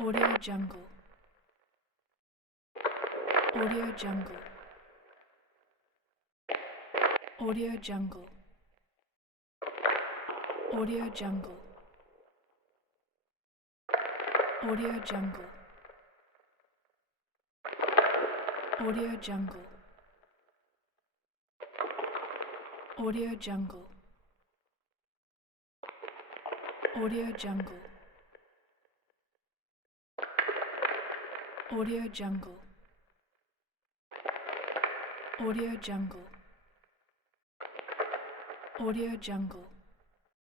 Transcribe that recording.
Audio Jungle. Audio Jungle. Audio Jungle. Audio Jungle. Audio Jungle. Audio Jungle. Audio Jungle. Audio Jungle. Audio Jungle. Audio Jungle. Audio Jungle.